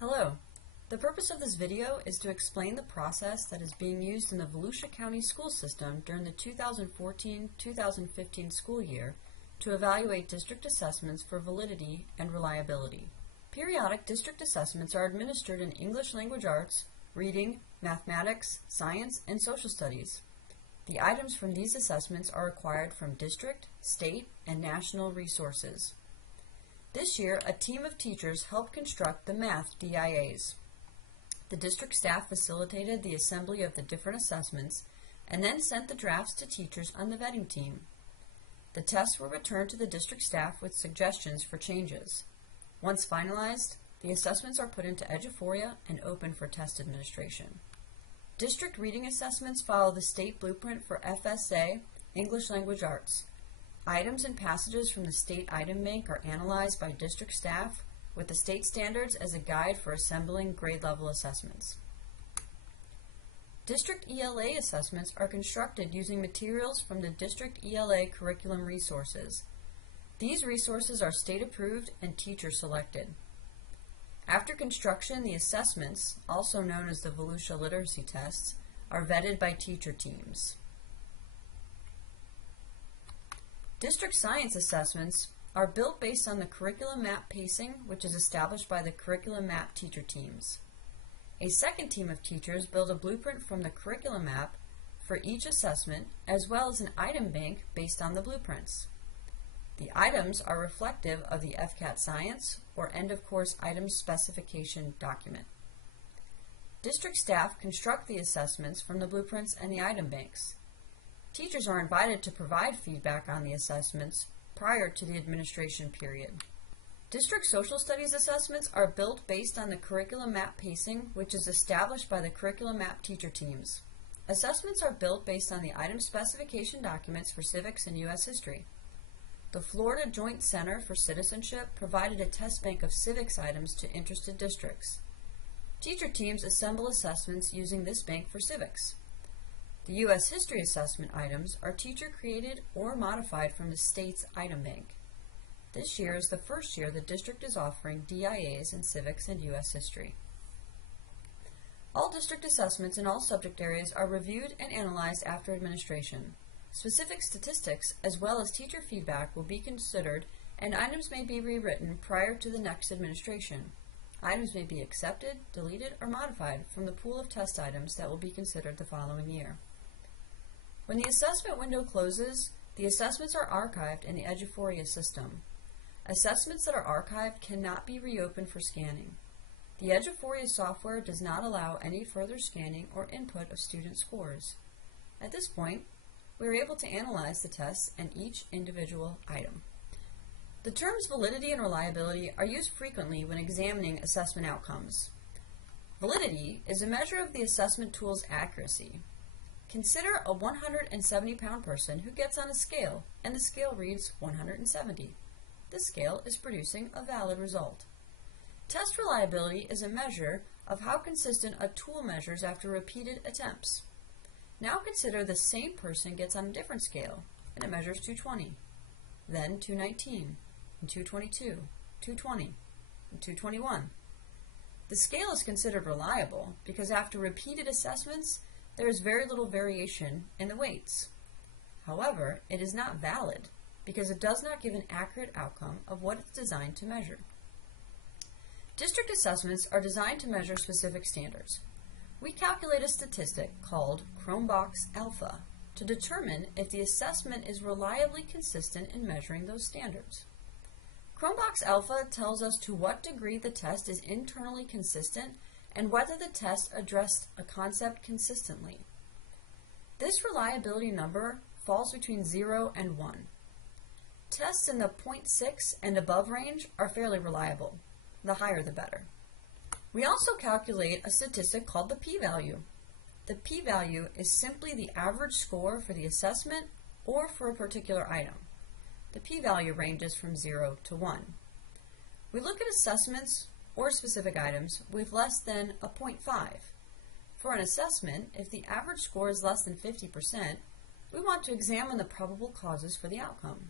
Hello. The purpose of this video is to explain the process that is being used in the Volusia County school system during the 2014-2015 school year to evaluate district assessments for validity and reliability. Periodic district assessments are administered in English language arts, reading, mathematics, science, and social studies. The items from these assessments are acquired from district, state, and national resources. This year, a team of teachers helped construct the math DIAs. The district staff facilitated the assembly of the different assessments and then sent the drafts to teachers on the vetting team. The tests were returned to the district staff with suggestions for changes. Once finalized, the assessments are put into Eduphoria and open for test administration. District reading assessments follow the state blueprint for FSA, English Language Arts. Items and passages from the state item bank are analyzed by district staff with the state standards as a guide for assembling grade level assessments. District ELA assessments are constructed using materials from the District ELA curriculum resources. These resources are state approved and teacher selected. After construction, the assessments, also known as the Volusia Literacy Tests, are vetted by teacher teams. District science assessments are built based on the curriculum map pacing, which is established by the curriculum map teacher teams. A second team of teachers build a blueprint from the curriculum map for each assessment, as well as an item bank based on the blueprints. The items are reflective of the FCAT Science, or End of Course Items Specification document. District staff construct the assessments from the blueprints and the item banks. Teachers are invited to provide feedback on the assessments prior to the administration period. District social studies assessments are built based on the curriculum map pacing, which is established by the curriculum map teacher teams. Assessments are built based on the item specification documents for civics and U.S. history. The Florida Joint Center for Citizenship provided a test bank of civics items to interested districts. Teacher teams assemble assessments using this bank for civics. The U.S. history assessment items are teacher-created or modified from the state's item bank. This year is the first year the district is offering DIAs in civics and U.S. history. All district assessments in all subject areas are reviewed and analyzed after administration. Specific statistics as well as teacher feedback will be considered, and items may be rewritten prior to the next administration. Items may be accepted, deleted, or modified from the pool of test items that will be considered the following year. When the assessment window closes, the assessments are archived in the Eduphoria system. Assessments that are archived cannot be reopened for scanning. The Eduphoria software does not allow any further scanning or input of student scores. At this point, we are able to analyze the tests and each individual item. The terms validity and reliability are used frequently when examining assessment outcomes. Validity is a measure of the assessment tool's accuracy. Consider a 170-pound person who gets on a scale, and the scale reads 170. This scale is producing a valid result. Test reliability is a measure of how consistent a tool measures after repeated attempts. Now consider the same person gets on a different scale, and it measures 220, then 219, and 222, 220, and 221. The scale is considered reliable because after repeated assessments, there is very little variation in the weights. However, it is not valid because it does not give an accurate outcome of what it's designed to measure. District assessments are designed to measure specific standards. We calculate a statistic called Cronbach's alpha to determine if the assessment is reliably consistent in measuring those standards. Cronbach's alpha tells us to what degree the test is internally consistent and whether the test addressed a concept consistently. This reliability number falls between 0 and 1. Tests in the 0.6 and above range are fairly reliable. The higher the better. We also calculate a statistic called the p-value. The p-value is simply the average score for the assessment or for a particular item. The p-value ranges from 0 to 1. We look at assessments or specific items with less than a 0.5. For an assessment, if the average score is less than 50%, we want to examine the probable causes for the outcome.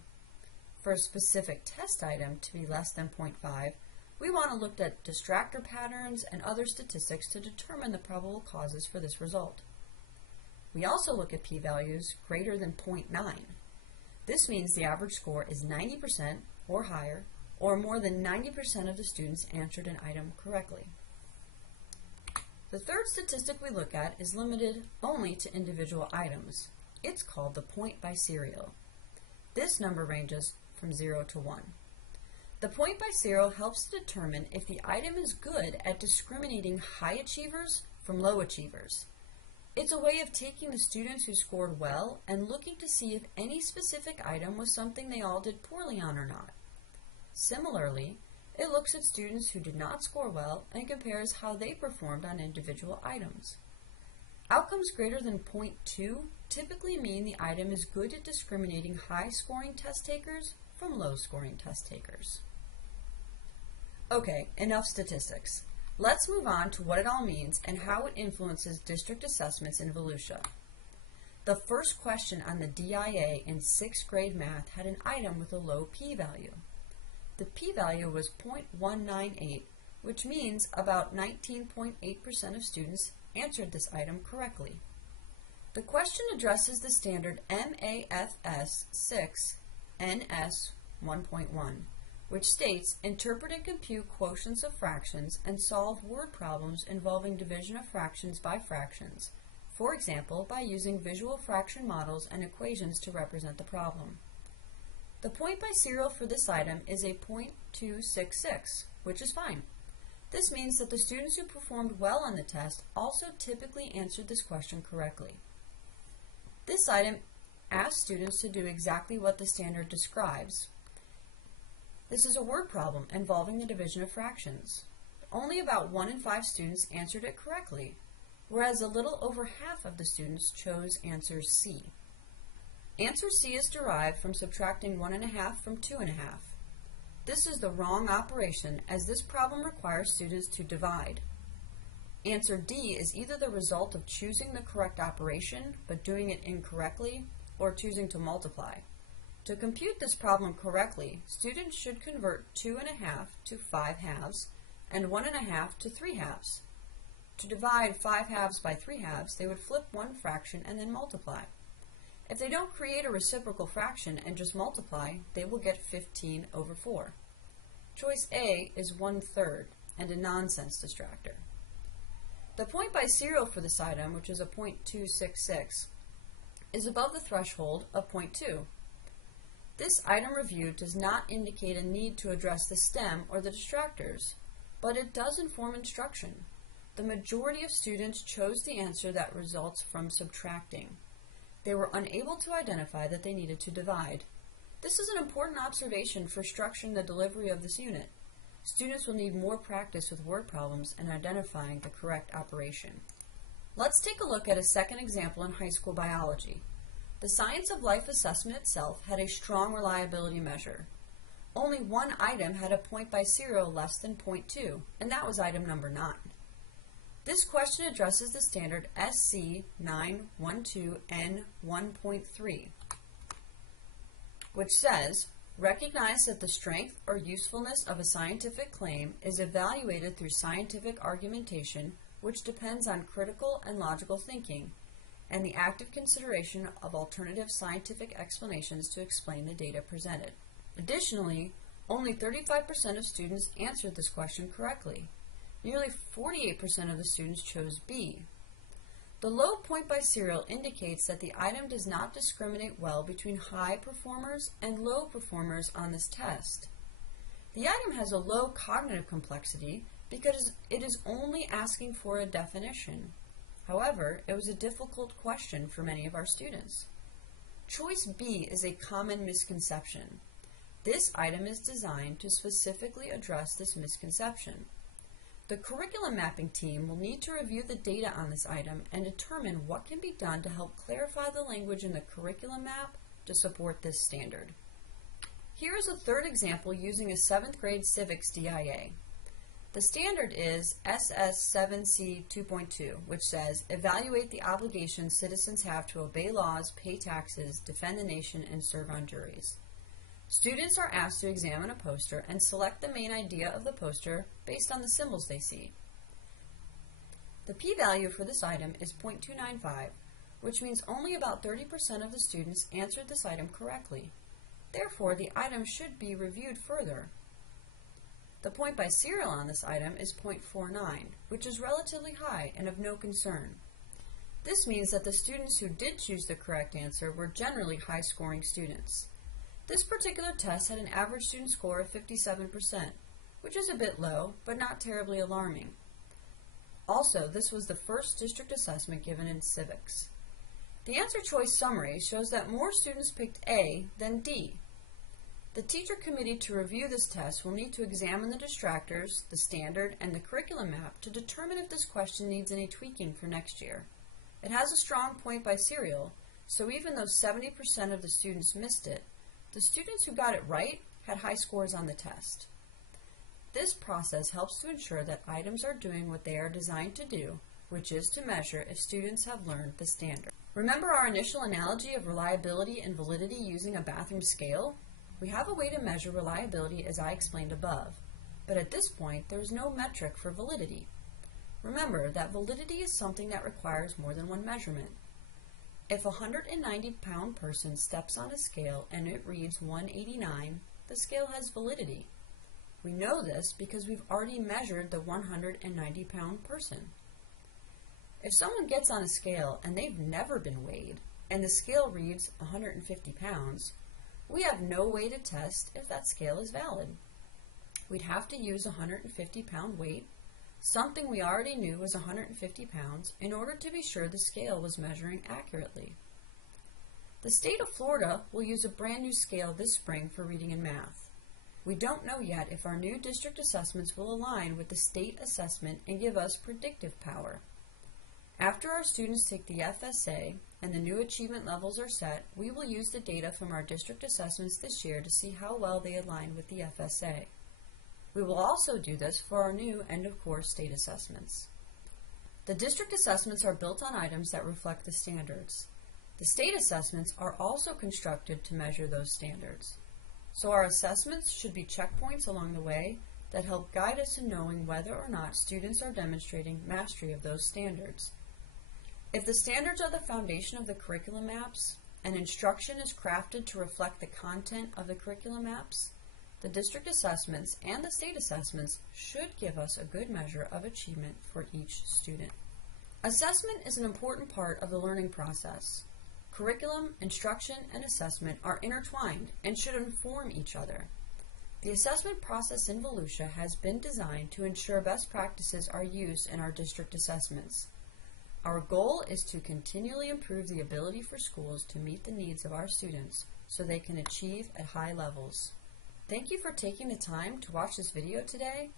For a specific test item to be less than 0.5, We want to look at distractor patterns and other statistics to determine the probable causes for this result. We also look at p-values greater than 0.9. This means the average score is 90% or higher, or more than 90% of the students answered an item correctly. The third statistic we look at is limited only to individual items. It's called the point by serial. This number ranges from 0 to 1. The point by serial helps to determine if the item is good at discriminating high achievers from low achievers. It's a way of taking the students who scored well and looking to see if any specific item was something they all did poorly on or not. Similarly, it looks at students who did not score well and compares how they performed on individual items. Outcomes greater than 0.2 typically mean the item is good at discriminating high-scoring test takers from low-scoring test takers. Okay, enough statistics. Let's move on to what it all means and how it influences district assessments in Volusia. The first question on the DIA in 6th grade math had an item with a low p-value. The p-value was 0.198, which means about 19.8% of students answered this item correctly. The question addresses the standard MAFS 6 NS 1.1, which states interpret and compute quotients of fractions and solve word problems involving division of fractions by fractions, for example, by using visual fraction models and equations to represent the problem. The point by serial for this item is a 0.266, which is fine. This means that the students who performed well on the test also typically answered this question correctly. This item asks students to do exactly what the standard describes. This is a word problem involving the division of fractions. Only about 1 in 5 students answered it correctly, whereas a little over half of the students chose answer C. Answer C is derived from subtracting 1.5 from 2.5. This is the wrong operation, as this problem requires students to divide. Answer D is either the result of choosing the correct operation but doing it incorrectly, or choosing to multiply. To compute this problem correctly, students should convert 2.5 to 5 halves and 1.5 to 3 halves. To divide 5 halves by 3 halves, they would flip one fraction and then multiply. If they don't create a reciprocal fraction and just multiply, they will get 15 over 4. Choice A is 1/3 and a nonsense distractor. The point by serial for this item, which is a 0.266, is above the threshold of 0.2. This item review does not indicate a need to address the STEM or the distractors, but it does inform instruction. The majority of students chose the answer that results from subtracting. They were unable to identify that they needed to divide. This is an important observation for structuring the delivery of this unit. Students will need more practice with word problems and identifying the correct operation. Let's take a look at a second example in high school biology. The Science of Life assessment itself had a strong reliability measure. Only one item had a point by serial less than 0.2, and that was item number 9. This question addresses the standard SC 912N1.3, which says, recognize that the strength or usefulness of a scientific claim is evaluated through scientific argumentation, which depends on critical and logical thinking, and the active consideration of alternative scientific explanations to explain the data presented. Additionally, only 35% of students answered this question correctly. Nearly 48% of the students chose B. The low point by serial indicates that the item does not discriminate well between high performers and low performers on this test. The item has a low cognitive complexity because it is only asking for a definition. However, it was a difficult question for many of our students. Choice B is a common misconception. This item is designed to specifically address this misconception. The curriculum mapping team will need to review the data on this item and determine what can be done to help clarify the language in the curriculum map to support this standard. Here is a third example using a 7th grade civics DIA. The standard is SS7C 2.2, which says, evaluate the obligations citizens have to obey laws, pay taxes, defend the nation, and serve on juries. Students are asked to examine a poster and select the main idea of the poster based on the symbols they see. The p-value for this item is 0.295, which means only about 30% of the students answered this item correctly. Therefore, the item should be reviewed further. The point by serial on this item is 0.49, which is relatively high and of no concern. This means that the students who did choose the correct answer were generally high-scoring students. This particular test had an average student score of 57%, which is a bit low, but not terribly alarming. Also, this was the first district assessment given in civics. The answer choice summary shows that more students picked A than D. The teacher committee to review this test will need to examine the distractors, the standard, and the curriculum map to determine if this question needs any tweaking for next year. It has a strong point by serial, so even though 70% of the students missed it, the students who got it right had high scores on the test. This process helps to ensure that items are doing what they are designed to do, which is to measure if students have learned the standard. Remember our initial analogy of reliability and validity using a bathroom scale? We have a way to measure reliability as I explained above, but at this point there is no metric for validity. Remember that validity is something that requires more than one measurement. If a 190-pound person steps on a scale and it reads 189, the scale has validity. We know this because we've already measured the 190-pound person. If someone gets on a scale and they've never been weighed, and the scale reads 150 pounds, we have no way to test if that scale is valid. We'd have to use a 150-pound weight, something we already knew was 150 pounds, in order to be sure the scale was measuring accurately. The state of Florida will use a brand new scale this spring for reading and math. We don't know yet if our new district assessments will align with the state assessment and give us predictive power. After our students take the FSA and the new achievement levels are set, we will use the data from our district assessments this year to see how well they align with the FSA. We will also do this for our new end-of-course state assessments. The district assessments are built on items that reflect the standards. The state assessments are also constructed to measure those standards. So our assessments should be checkpoints along the way that help guide us in knowing whether or not students are demonstrating mastery of those standards. If the standards are the foundation of the curriculum maps, and instruction is crafted to reflect the content of the curriculum maps, the district assessments and the state assessments should give us a good measure of achievement for each student. Assessment is an important part of the learning process. Curriculum, instruction, and assessment are intertwined and should inform each other. The assessment process in Volusia has been designed to ensure best practices are used in our district assessments. Our goal is to continually improve the ability for schools to meet the needs of our students so they can achieve at high levels. Thank you for taking the time to watch this video today.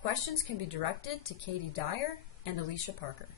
Questions can be directed to Katie Dyer and Alicia Parker.